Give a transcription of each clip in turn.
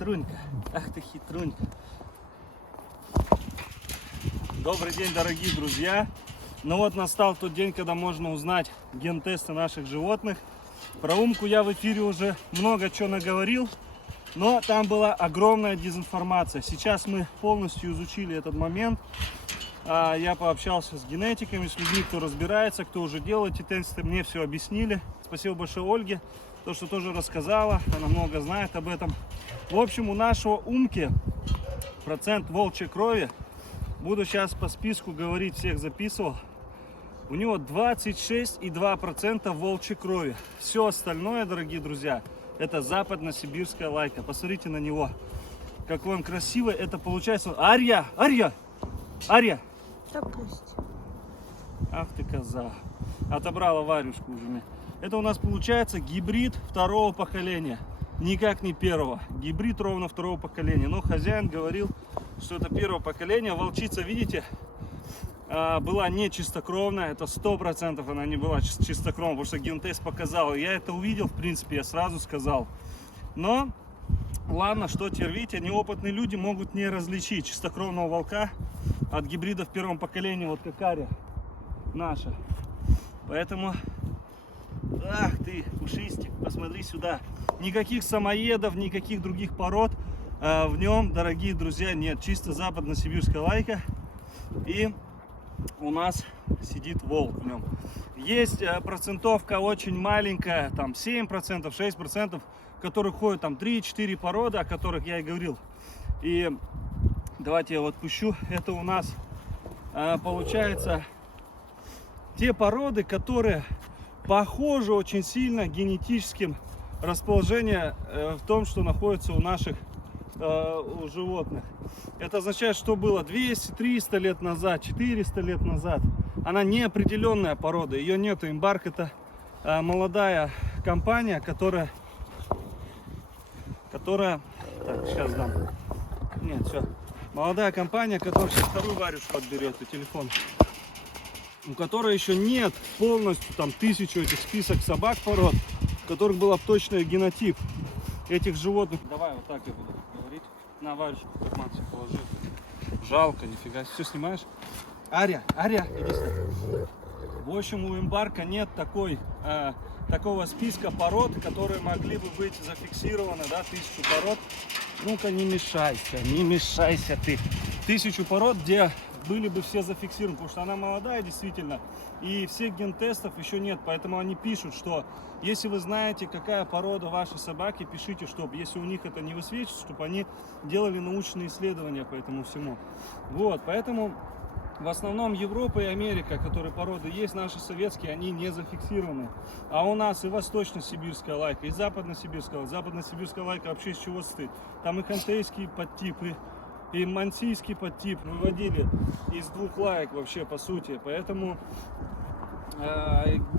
Хитрунька, ах ты хитрунька. Добрый день, дорогие друзья. Ну вот настал тот день, когда можно узнать ген-тесты наших животных. Про Умку я в эфире уже много чего наговорил, но там была огромная дезинформация. Сейчас мы полностью изучили этот момент. Я пообщался с генетиками, с людьми, кто разбирается, кто уже делал эти тесты, мне все объяснили. Спасибо большое Ольге, то, что тоже рассказала, она много знает об этом. В общем, у нашего Умки процент волчьей крови, буду сейчас по списку говорить, всех записывал, у него 26,2% волчьей крови. Все остальное, дорогие друзья, это западно-сибирская лайка. Посмотрите на него, какой он красивый. Это получается... Арья! Арья! Арья! Да пусть. Ах ты коза. Отобрала Варюшку уже. Это у нас получается гибрид второго поколения. Никак не первого. Гибрид ровно второго поколения. Но хозяин говорил, что это первое поколение. Волчица, видите, была не чистокровная. Это 100% она не была чистокровной, потому что ген-тест показал. Я это увидел, в принципе, я сразу сказал. Но, ладно, что теперь, видите, неопытные люди могут не различить чистокровного волка от гибридов первого поколения, вот как Ария наша. Поэтому, ах ты, пушистик, посмотри сюда. Никаких самоедов, никаких других пород в нем, дорогие друзья, нет. Чисто западно-сибирская лайка. И у нас сидит волк в нем. Есть процентовка очень маленькая, там 7%, 6%, в которых ходят там 3-4 породы, о которых я и говорил. И давайте я вот пущу. Это у нас получается те породы, которые похожи очень сильно генетическим расположением в том, что находится у наших у животных. Это означает, что было 200-300 лет назад, 400 лет назад. Она неопределенная порода, ее нету. Эмбарк — это молодая компания, которая... Так, сейчас дам. Нет, все. Молодая компания, которая сейчас вторую Варюшку отберет и телефон. У которой еще нет полностью там 1000 этих список собак пород, в которых был точный генотип этих животных. Давай вот так я буду говорить. На Варюшку карман себе положи. Жалко, нифига. Все снимаешь? Ария, иди сюда. В общем, у Эмбарка нет такого списка пород, которые могли бы быть зафиксированы, да, 1000 пород. Ну-ка, не мешайся ты. 1000 пород, где были бы все зафиксированы, потому что она молодая действительно, и всех ген-тестов еще нет, поэтому они пишут, что если вы знаете, какая порода вашей собаки, пишите, чтобы, если у них это не высвечивается, чтобы они делали научные исследования по этому всему. Вот, поэтому в основном Европа и Америка, которые породы есть, наши советские, они не зафиксированы. А у нас и восточно-сибирская лайка, и западно-сибирская. Западно-сибирская лайка вообще с чего стоит? Там и хантейский подтип, и мансийский подтип выводили из двух лаек вообще по сути. Поэтому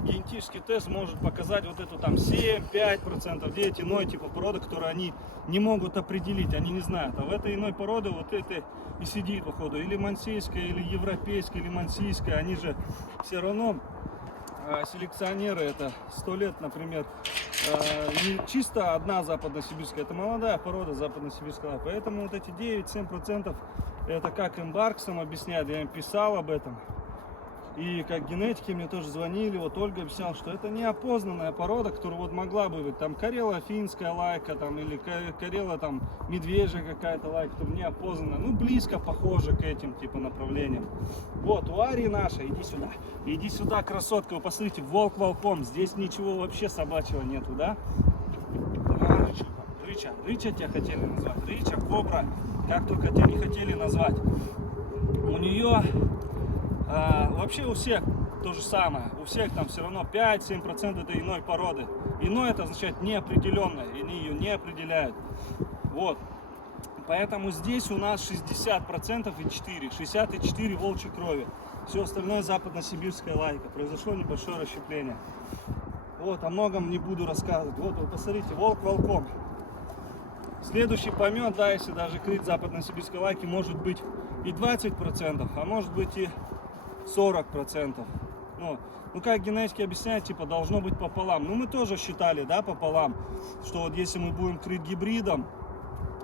генетический тест может показать вот эту там 7-5%, где эти иной типа породы, которые они не могут определить, они не знают. А в этой иной породы вот это и сидит походу, или мансийская, или европейская, или мансийская. Они же все равно селекционеры, это 100 лет, например, не чисто одна западно-сибирская, это молодая порода западно-сибирская. Поэтому вот эти 9-7% это как Эмбарк сам объясняет, я им писал об этом. И как генетики мне тоже звонили, вот Ольга объясняла, что это неопознанная порода, которая вот могла бы быть там карело-финская лайка, там, или карело там медвежья какая-то лайка, там неопознанная, ну близко похоже к этим типа направлениям. Вот у Арии наша, иди сюда, красотка, вы посмотрите, волк волком, здесь ничего вообще собачьего нету, да? Рыча тебя хотели назвать, Рыча, Кобра, как только тебя не хотели назвать. У нее вообще у всех то же самое. У всех там все равно 5-7% это иной породы. Иной это означает неопределенное. И они ее не определяют. Вот. Поэтому здесь у нас 60% и 4. 64 волчьей крови. Все остальное западно-сибирская лайка. Произошло небольшое расщепление. Вот, о многом не буду рассказывать. Вот, вы посмотрите, волк волком. Следующий помет, да, если даже крыть западно-сибирской лайки, может быть и 20%, а может быть и 40%. Ну, как генетики объясняют, типа должно быть пополам. Ну, мы тоже считали, да, пополам, что вот если мы будем крыть гибридом,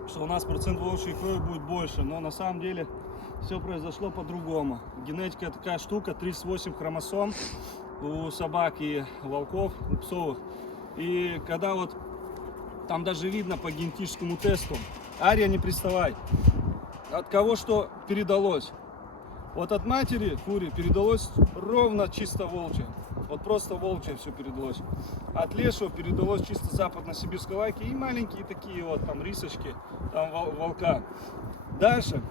что у нас процент волчьей крови будет больше, но на самом деле все произошло по-другому. Генетика такая штука, 38 хромосом у собак и волков, у псовых. И когда вот там даже видно по генетическому тесту, Ария, не приставай, от кого что передалось. Вот от матери кури передалось ровно чисто волчье. Вот просто волчье все передалось. От лешего передалось чисто западно-сибирской лайки и маленькие такие вот там рисочки, там волка. Дальше,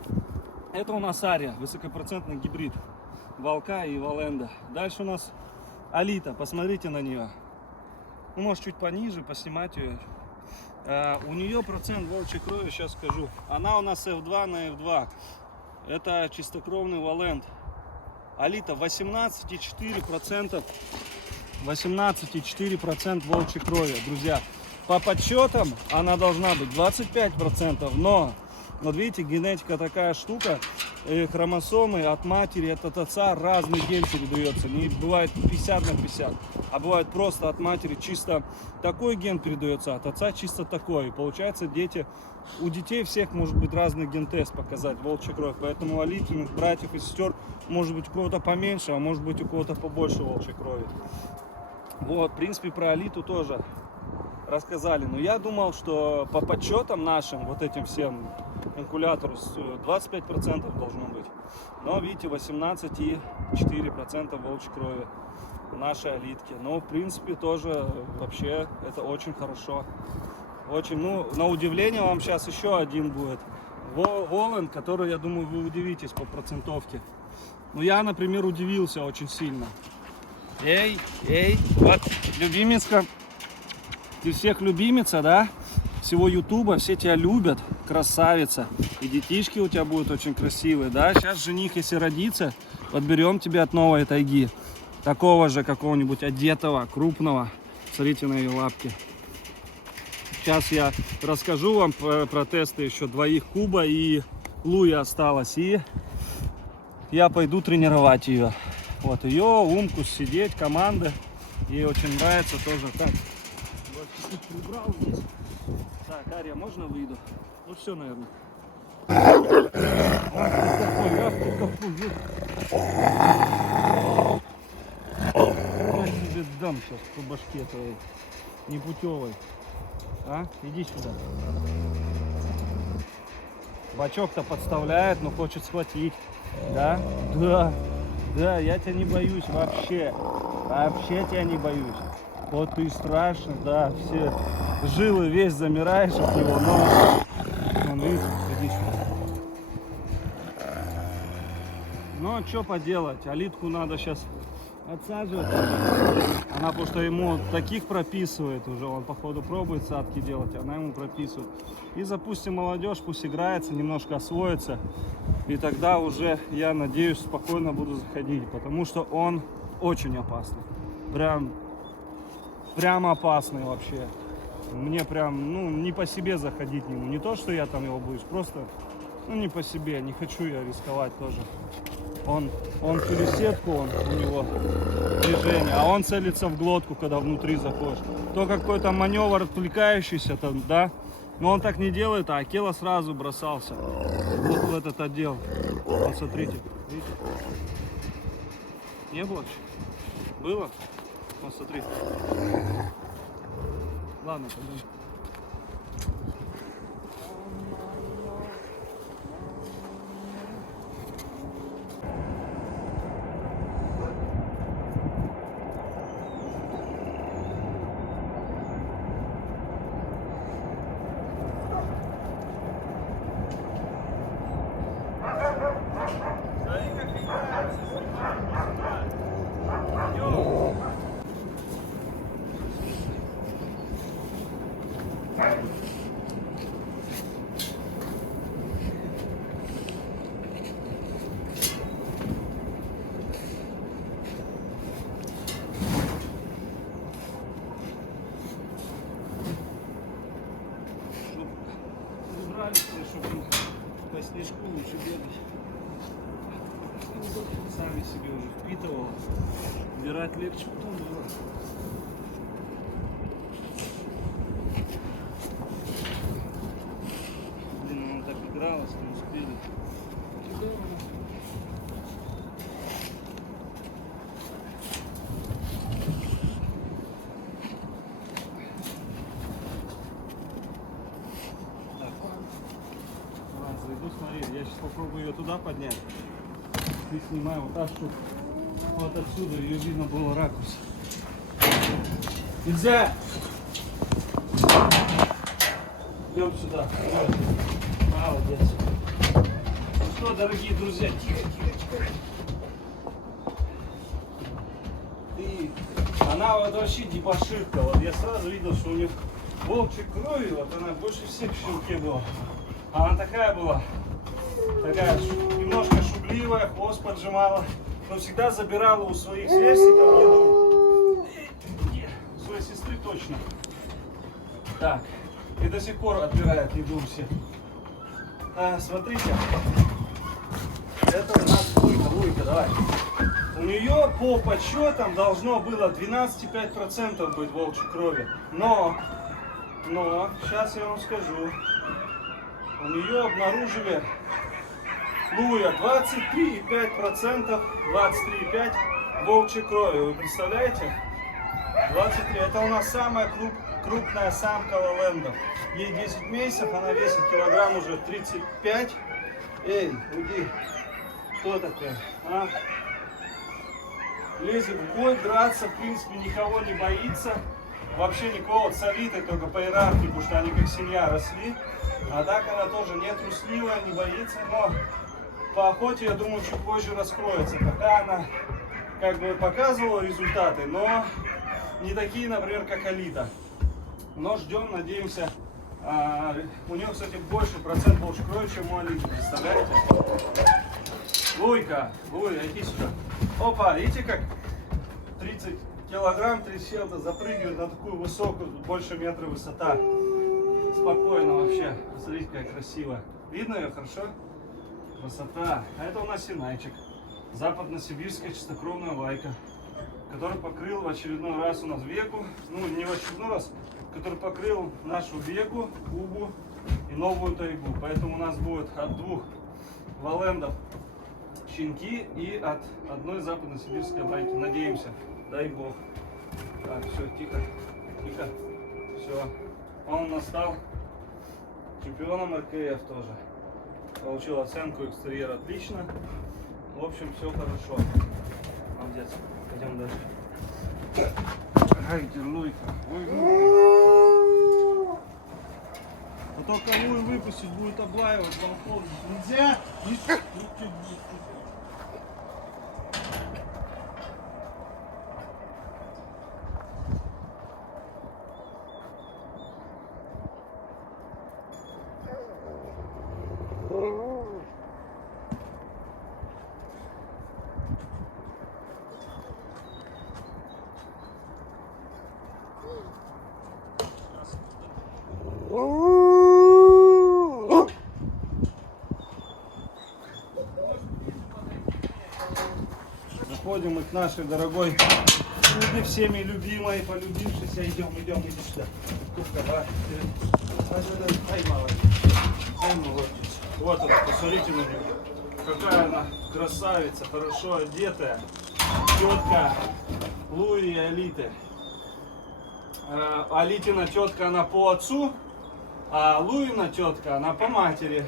это у нас Ария, высокопроцентный гибрид волка и воленда. Дальше у нас Алита, посмотрите на нее. Ну, может чуть пониже, поснимать ее. У нее процент волчьей крови, сейчас скажу. Она у нас F2 на F2. Это чистокровный воленд. Алита 18,4%. 18,4% волчьей крови, друзья. По подсчетам она должна быть 25%, но вот видите, генетика такая штука, хромосомы от матери, от отца разный ген передается. Не бывает 50 на 50, а бывает просто от матери чисто такой ген передается, от отца чисто такой. И получается, у детей всех может быть разный гентест показать, волчья кровь. Поэтому у алитиных братьев и сестер может быть у кого-то поменьше, а может быть у кого-то побольше волчьей крови. Вот, в принципе, про Алиту тоже рассказали. Но я думал, что по подсчетам нашим, вот этим всем инкулятору, 25% должно быть. Но видите, 18,4% волчьей крови в нашей Алитке. Но, в принципе, тоже вообще это очень хорошо. Очень, ну, на удивление вам сейчас еще один будет Воланд, который, я думаю, вы удивитесь по процентовке. Ну, я, например, удивился очень сильно. Эй, вот, любимица, ты всех любимица, да? Всего Ютуба, все тебя любят, красавица. И детишки у тебя будут очень красивые, да? Сейчас жених, если родится, подберем тебе от новой тайги. Такого же, какого-нибудь одетого, крупного. Смотрите на ее лапки. Сейчас я расскажу вам про тесты еще двоих, Куба и Луи осталось. И я пойду тренировать ее. Вот ее, Умкус, сидеть, команда. Ей очень нравится тоже. Так, вот чуть прибрал здесь. Так, Ария, можно выйду? Ну все, наверное. Ах ты какой. Я тебе дам сейчас по башке твоей непутевой. А? Иди сюда. Бачок-то подставляет, но хочет схватить. Да? Да, я тебя не боюсь вообще. Вообще тебя не боюсь. Вот ты страшный, да, все жилы весь замираешь от него, но... Вон, видите, иди сюда. Ну, что поделать, Алитку надо сейчас отсаживать. Она, потому что ему таких прописывает уже, он, походу, пробует садки делать, она ему прописывает. И запустим молодежь, пусть играется, немножко освоится. И тогда уже, я надеюсь, спокойно буду заходить, потому что он очень опасный. Прям опасный вообще. Мне прям, ну, не по себе заходить к нему. Не то, что я там его боюсь, просто, ну, не по себе. Не хочу я рисковать тоже. Он через сетку, у него движение, а он целится в глотку, когда внутри заходишь. То какой-то маневр отвлекающийся там, да, но он так не делает, а Акела сразу бросался вот в этот отдел. Вот смотрите, видите? Не было? Было? Вот смотри. Ладно, пойдем. Чтобы по снежку лучше бегать. Сами себе уже впитывал. Убирать легче потом было. наигралась, не успели. Так, ладно, зайду, смотри, я сейчас попробую ее туда поднять. Ты снимай вот так, чтобы вот отсюда ее видно было ракурс. Нельзя! Идем сюда. Молодец. Ну что, дорогие друзья, тихо, тихо, тихо. И она вот вообще дебоширка. Вот я сразу видел, что у нее волчьей крови, вот она больше всех в щелке была. А она такая была, такая немножко шугливая, хвост поджимала, но всегда забирала у своих сверстников еду. У своей сестры точно. Так. И до сих пор отбирает еду все. Смотрите. Это у нас Луйка, давай. У нее по подсчетам должно было 12,5% быть волчьей крови. Но, сейчас я вам скажу. У нее обнаружили Луя 23,5%, 23,5% волчьей крови. Вы представляете? 23. Это у нас самая крупная самка лолендов. Ей 10 месяцев, она весит килограмм уже 35. Эй, уйди. Кто такой? А? Лезет в бой, драться, в принципе, никого не боится. Вообще никого, вот с Алитой только по иерархии, потому что они как семья росли. А так она тоже не трусливая, не боится, но по охоте, я думаю, чуть позже раскроется. Пока она как бы показывала результаты, но не такие, например, как Алита. Но ждем, надеемся. У нее, кстати, больше процент волчьей крови, чем у Алиты, представляете? Луйка, иди сюда. Опа, видите, как 30 килограмм, 30 чем-то запрыгивает на такую высокую, больше метра высота. Спокойно вообще. Посмотрите, какая красивая. Видно ее хорошо? Красота. А это у нас Синайчик. Западно-сибирская чистокровная лайка, который покрыл в очередной раз у нас веку, ну не в очередной раз, который покрыл нашу веку, Кубу и новую тайгу. Поэтому у нас будет от двух лолендов щенки и от одной западно-сибирской лайки. Надеемся, дай бог. Так, все, тихо, тихо, все. Он у нас стал чемпионом РКФ тоже. Получил оценку экстерьер отлично. В общем, все хорошо. Молодец. Пойдем дальше. Ай, Луйка. А только Луи выпустить будет облаивать балкон. Нельзя! Заходим мы к нашей дорогой Кубе, всеми любимой, полюбившейся. Идем, иди сюда. Кубка, давай. Ай, молодец. Ай, молодец. Вот она, посмотрите на нее. Какая она красавица, хорошо одетая. Тетка Луи и Алиты. Алитина тетка, она по отцу, а Луина тетка, она по матери.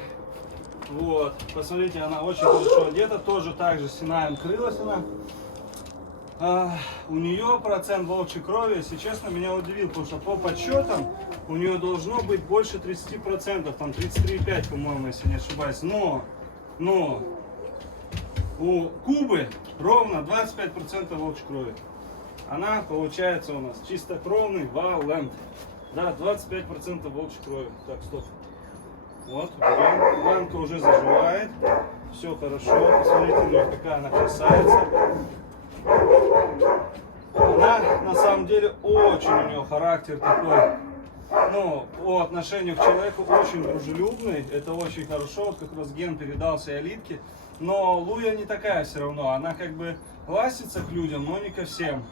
Вот, посмотрите, она очень хорошо одета, тоже так же Синаем крылась она. У нее процент волчьей крови, если честно, меня удивил, потому что по подсчетам у нее должно быть больше 30%, там 33,5, по-моему, если не ошибаюсь. Но у Кубы ровно 25% волчьей крови. Она получается у нас чистокровный валенд. Да, 25% волчьей крови. Так, стоп. Вот, берем. Ранка уже заживает. Все хорошо. Посмотрите на нее, какая она красавица. Она на самом деле очень у нее характер такой. Ну, по отношению к человеку очень дружелюбный. Это очень хорошо. Вот как раз ген передался и Алитке. Но Луя не такая все равно. Она как бы ластится к людям, но не ко всем.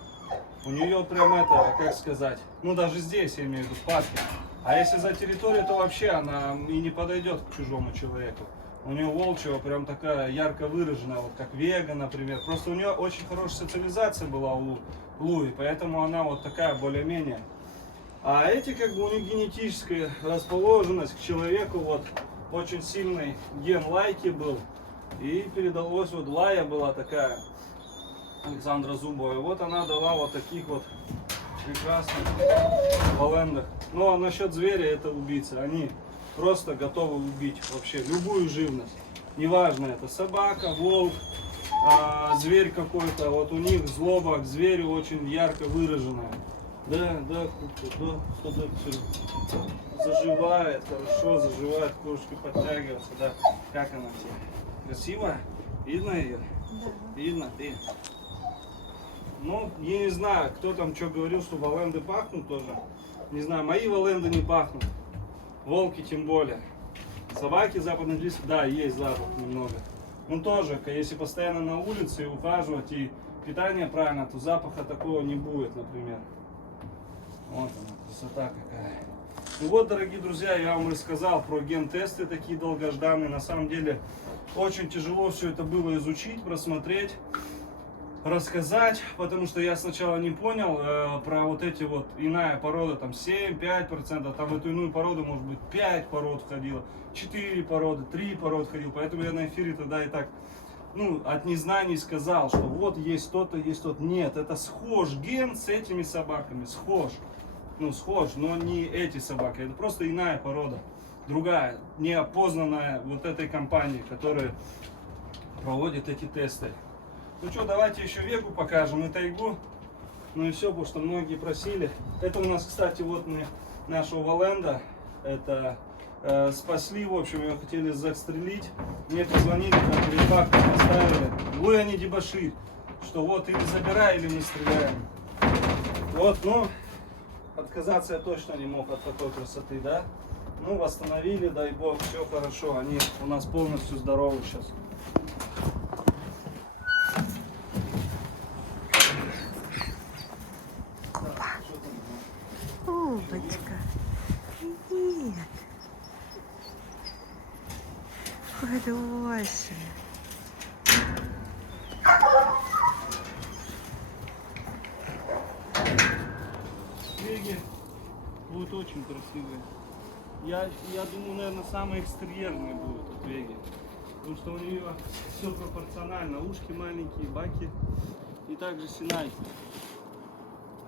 У нее прям это, как сказать, ну даже здесь, я имею в виду, в парке, А если за территорию, то вообще она и не подойдет к чужому человеку. У нее волчьего прям такая ярко выраженная, вот как Вега, например. Просто у нее очень хорошая социализация была у Луи, поэтому она вот такая более-менее. А эти как бы у них генетическая расположенность к человеку, вот очень сильный ген лайки был. И передалось, вот Лая была такая, Александра Зубова. И вот она дала вот таких вот прекрасных валендах. Ну а насчет зверя, это убийцы. Они просто готовы убить вообще любую живность. Неважно, это собака, волк, зверь какой-то. Вот у них злоба к зверю очень ярко выраженная. Да, что-то все заживает, хорошо заживает, кошечка подтягивается, да. Как она тебе? Красивая? Видно ее? Да. Видно, ты. Ну, я не знаю, кто там что говорил, что валенды пахнут тоже. Не знаю, мои валенды не пахнут. Волки тем более. Собаки западных лис, да, есть запах немного. Ну тоже, если постоянно на улице и ухаживать, и питание правильно, то запаха такого не будет, например. Вот она, красота какая. Ну вот, дорогие друзья, я вам рассказал про ген-тесты такие долгожданные. На самом деле, очень тяжело все это было изучить, просмотреть, рассказать, потому что я сначала не понял про вот эти вот иная порода, там 7-5%, там в эту иную породу может быть 5 пород входило, 4 породы, 3 породы входило, поэтому я на эфире тогда и так, ну, от незнаний сказал, что вот есть то-то, есть то-то. Нет, это схож ген с этими собаками, схож. Ну, схож, но не эти собаки, это просто иная порода, другая, неопознанная вот этой компанией, которая проводит эти тесты. Ну что, давайте еще Вегу покажем и тайгу. Ну и все, потому что многие просили. Это у нас, кстати, вот мы нашего валенда. Это спасли, в общем, его хотели застрелить. Мне позвонили, там факт поставили. Вы они дебошир, что вот или забирай, или мы стреляем. Вот, ну, отказаться я точно не мог от такой красоты, да? Ну, восстановили, дай бог, все хорошо. Они у нас полностью здоровы сейчас. Бубочка. Привет. Хорошая. Веги будут очень красивые. Я думаю, наверное, самые экстерьерные будут от Веги. Потому что у нее все пропорционально. Ушки маленькие, баки. И также Синай.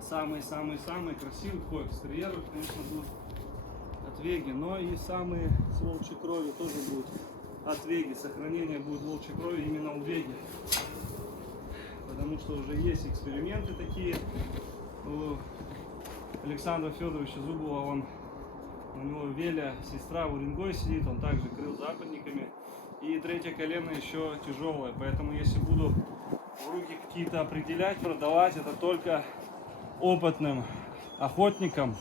Самые-самые-самые красивые по экстерьеру, конечно, будут от Веги. Но и самые с волчьей кровью тоже будут от Веги. Сохранение будет волчьей крови именно у Веги. Потому что уже есть эксперименты такие. У Александра Федоровича Зубова, у него Веля, сестра в Уренгое сидит, он также крыл западниками. И третье колено еще тяжелое, поэтому если буду в руки какие-то определять, продавать, это только опытным охотникам,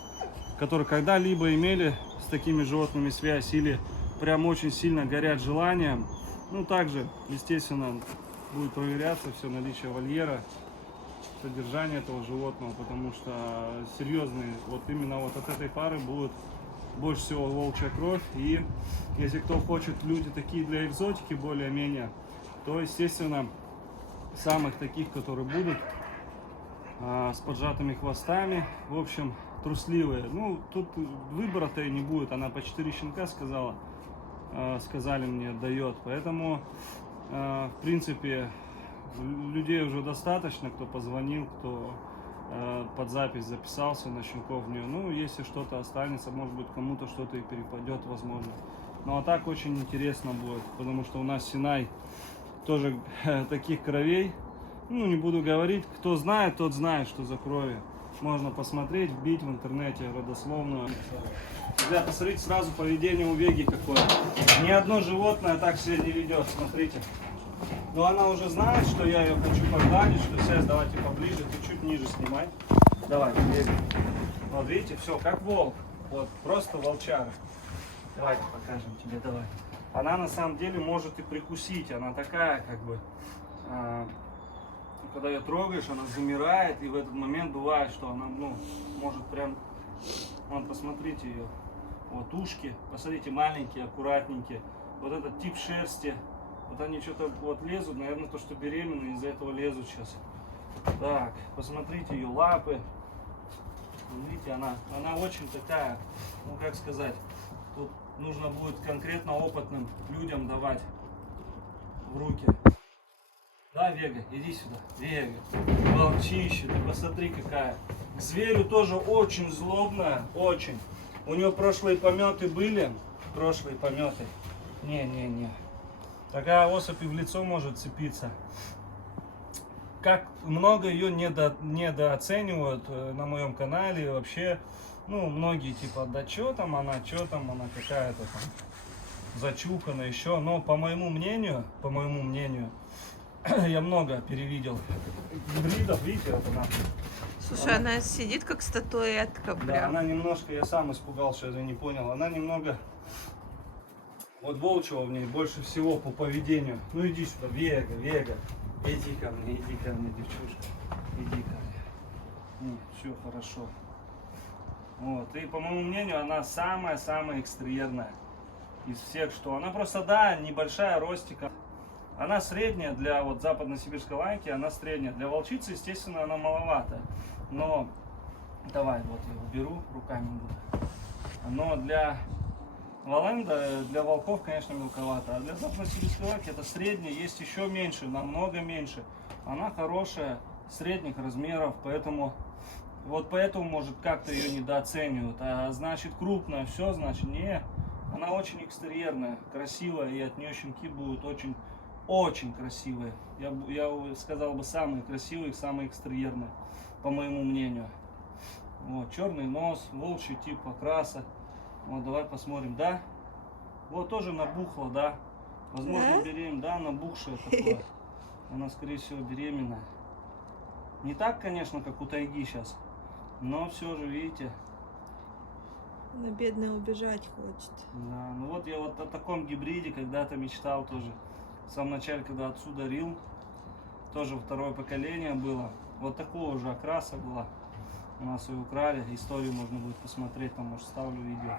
которые когда-либо имели с такими животными связь или прям очень сильно горят желанием. Ну, также, естественно, будет проверяться все наличие вольера, содержание этого животного, потому что серьезные, вот именно вот от этой пары будет больше всего волчья кровь. И если кто хочет, люди такие для экзотики более-менее, то, естественно, самых таких, которые будут с поджатыми хвостами, в общем, трусливые. Ну, тут выбора-то и не будет, она по 4 щенка сказала, сказали мне, дает, поэтому, в принципе, людей уже достаточно, кто позвонил, кто под запись записался на щенков в нее. Ну, если что-то останется, может быть, кому-то что-то и перепадет, возможно. Ну, а так очень интересно будет, потому что у нас Синай тоже таких кровей. Ну, не буду говорить, кто знает, тот знает, что за крови. Можно посмотреть, вбить в интернете родословную. Ребята, посмотрите сразу поведение у Веги какое. Ни одно животное так себя не ведет, смотрите. Но она уже знает, что я ее хочу погладить, что сейчас давайте поближе, ты чуть ниже снимай. Давай, Вега. Вот видите, все, как волк. Вот, просто волчара. Давайте покажем тебе, давай. Она на самом деле может и прикусить, она такая, как бы, когда ее трогаешь, она замирает, и в этот момент бывает, что она, ну, может прям, вон, посмотрите ее, Вот ушки, посмотрите, маленькие, аккуратненькие. Вот этот тип шерсти. Вот они что-то вот лезут, наверное, то, что беременные, из-за этого лезут сейчас. Так, посмотрите ее лапы. Видите, она очень такая, ну как сказать, тут нужно будет конкретно опытным людям давать в руки. Да, Вега, иди сюда. Вега, волчище, ты посмотри какая. К зверю тоже очень злобная, очень. У нее прошлые пометы были, Не. Такая особь и в лицо может цепиться. Как много ее недооценивают на моем канале, и вообще, ну, многие типа, да что там она какая-то там зачухана еще, но по моему мнению, я много перевидел гибридов, видите, вот она. Слушай, она сидит как статуэтка, Да, прям. она немножко, я сам испугался, я не понял, она немного, вот волчьего в ней больше всего по поведению. Ну иди сюда, Вега. Иди ко мне, девчушка. Иди ко мне. Все хорошо. Вот. И по моему мнению, она самая экстерьерная из всех, что. Она просто, да, небольшая ростика. Она средняя для вот западно-сибирской лайки, она средняя. Для волчицы, естественно, она маловатая. Но, давай, вот я уберу, руками буду. Но для Валенда, для волков, конечно, мелковато, а для западно-сибирской лайки это средняя, есть еще меньше, намного меньше. Она хорошая, средних размеров, поэтому, может, как-то ее недооценивают. А значит, крупная, все, значит, не. Она очень экстерьерная, красивая, и от нее щенки будут очень красивые. Я сказал бы, самые красивые, самые экстерьерные, по моему мнению. Вот, черный нос, волчий тип окраса. Вот, давай посмотрим, да? Вот тоже набухла, да? Возможно, беременна, да, набухшая такое. Она, скорее всего, беременная. Не так, конечно, как у тайги сейчас, но все же, видите. Она бедная убежать хочет. Да, ну вот я вот о таком гибриде когда-то мечтал тоже. В самом начале, когда отсюда рил, тоже второе поколение было. Вот такого уже окраса было. У нас ее украли, историю можно будет посмотреть, там, может, ставлю видео.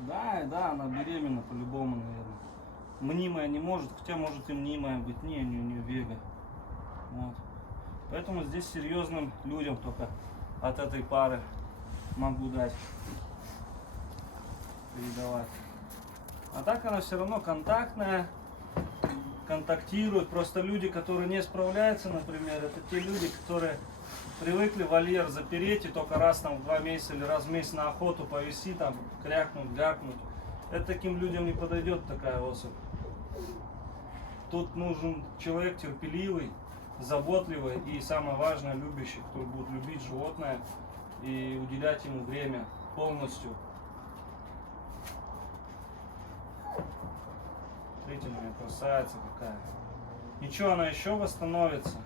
Да, она беременна по-любому, наверное. Мнимая не может, хотя может и мнимая быть. Не, у нее Вега. Вот. Поэтому здесь серьезным людям только от этой пары могу дать, передавать. А так она все равно контактная, контактирует. Просто люди, которые не справляются, например, это те люди, которые привыкли вольер запереть и только раз там в 2 месяца или раз в месяц на охоту повести, там крякнуть, гакнуть. Это таким людям не подойдет такая особь. Тут нужен человек терпеливый, заботливый и, самое важное, любящий, кто будет любить животное и уделять ему время полностью. Смотрите, моя красавица какая. Ничего, она еще восстановится.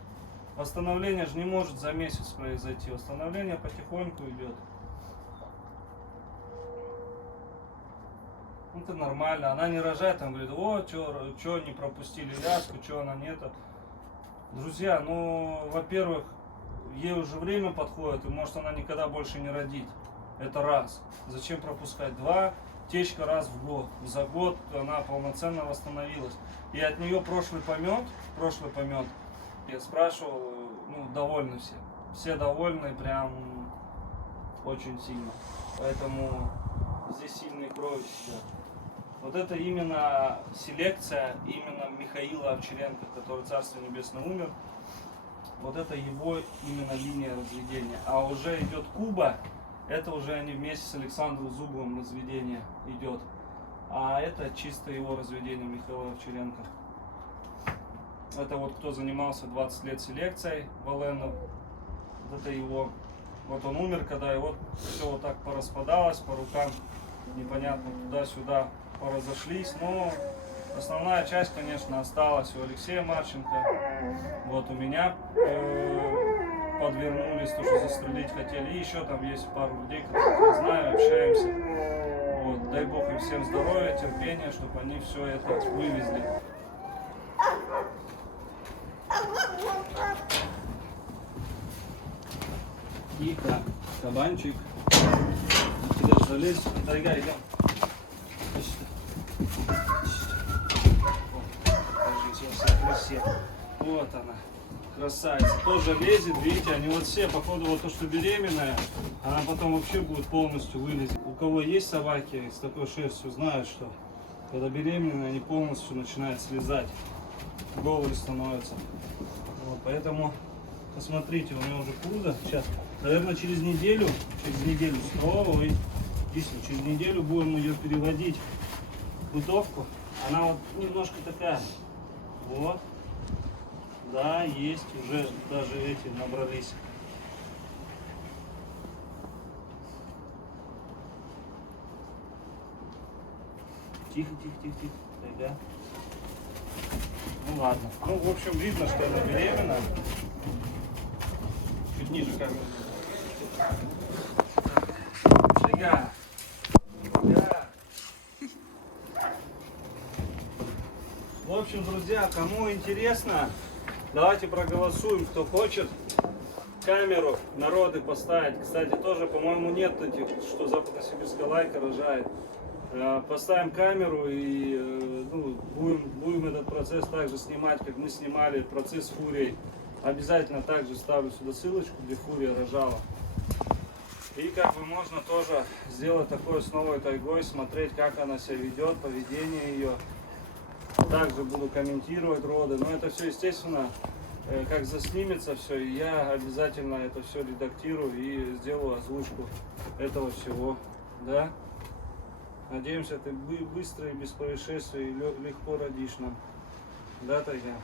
Восстановление же не может за месяц произойти. Восстановление потихоньку идет. Это нормально. Она не рожает, там говорит, о, что не пропустили ляску, что она нет. Друзья, ну, во-первых, ей уже время подходит, и может она никогда больше не родит. Это раз. Зачем пропускать? 2, течка раз в год. За год она полноценно восстановилась. И от нее прошлый помет, я спрашивал, ну, довольны все. Все довольны прям очень сильно. Поэтому здесь сильные крови сейчас. Вот это именно селекция именно Михаила Овчаренко, который, Царство Небесное, умер. Вот это его именно линия разведения. А уже идет Куба, это уже они вместе с Александром Зубовым разведение идет. А это чисто его разведение Михаила Овчаренко. Это вот кто занимался 20 лет селекцией Валенов. Вот это его. Вот он умер, когда и вот все вот так пораспадалось по рукам. Непонятно туда-сюда поразошлись. Но основная часть, конечно, осталась у Алексея Марченко. Вот у меня подвернулись, то, что застрелить хотели. И еще там есть пару людей, которых я знаю, общаемся. Вот, дай бог им всем здоровья, терпения, чтобы они все это вывезли. Тихо, кабанчик. даже залезть. Тайга, идем. Вот она, красавица. Тоже лезет, видите, они вот все, походу, вот то, что беременная, она потом вообще будет полностью вылезет. У кого есть собаки с такой шерстью, знают, что когда беременная, они полностью начинают слезать, голые становятся. Вот, поэтому посмотрите, у нее уже пузо. Сейчас, наверное, через неделю, ой, через неделю будем ее переводить в бытовку. Она вот немножко такая, вот. Да, есть, уже даже эти набрались. Тихо, тихо, тихо, тихо. Тайга. Ну ладно. Ну, в общем, видно, что она беременна. Чуть ниже камеры. Тайга. Тайга. В общем, друзья, кому интересно, давайте проголосуем, кто хочет камеру народы поставить. Кстати, тоже, по-моему, нет этих, что западно-сибирская лайка рожает. Поставим камеру и ну, будем этот процесс также снимать, как мы снимали процесс с фурией. Обязательно также ставлю сюда ссылочку, где фурия рожала. И как бы можно тоже сделать такое с новой тайгой, смотреть, как она себя ведет, поведение ее. Также буду комментировать роды, но это все, естественно, как заснимется все, и я обязательно это все редактирую и сделаю озвучку этого всего, да. Надеемся, ты быстро и без происшествий легко родишь нам, да, Тайга?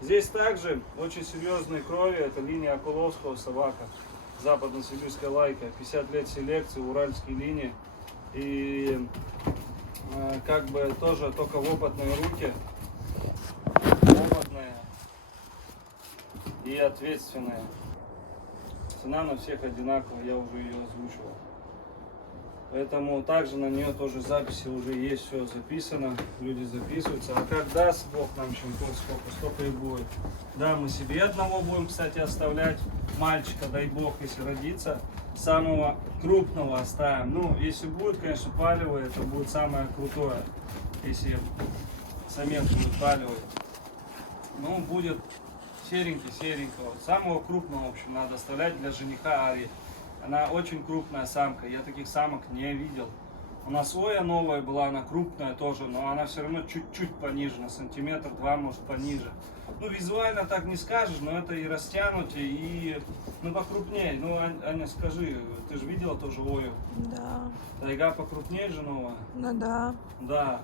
Здесь также очень серьезные крови, это линия Окуловского собака, западно-сибирская лайка, 50 лет селекции, уральские линии, и как бы тоже только в опытные руки, опытные и ответственные. Цена на всех одинаковая, я уже ее озвучивал. Поэтому также на нее тоже записи уже есть, все записано, люди записываются. А как даст Бог нам щенков сколько и будет. Да, мы себе одного будем, кстати, оставлять, мальчика, дай Бог, если родится. Самого крупного оставим. Ну, если будет, конечно, палевый, это будет самое крутое. Если самец будет палевый. Ну, будет серенького. Самого крупного, в общем, надо оставлять для жениха Ари. Она очень крупная самка, я таких самок не видел. У нас Оя новая была, она крупная тоже, но она все равно чуть-чуть пониже, на сантиметр-два, может, пониже. Ну, визуально так не скажешь, но это и растянутее, и, ну, покрупнее. Ну, Аня, скажи, ты же видела тоже Ою? Да. Тайга покрупнее же новая? Ну да. Да.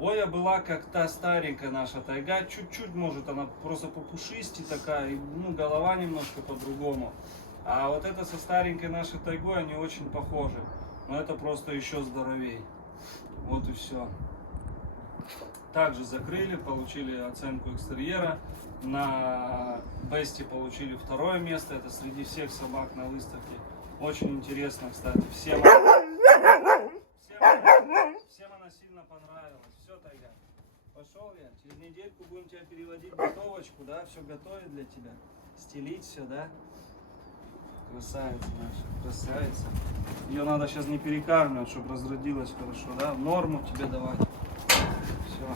Оя была как та старенькая наша Тайга, чуть-чуть, может, она просто попушистее такая, и, ну, голова немножко по-другому. А вот это со старенькой нашей Тайгой, они очень похожи. Но это просто еще здоровей. Вот и все. Также закрыли, получили оценку экстерьера. На Бесте получили 2-е место. Это среди всех собак на выставке. Очень интересно, кстати. Всем она сильно понравилась. Все, Тайга. Пошел я. Через недельку будем тебя переводить в готовочку, да? Все готовить для тебя. Стелить все, да? Красавица наша, красавица. Ее надо сейчас не перекармливать, чтобы разродилась хорошо, да? Норму тебе давать. Все.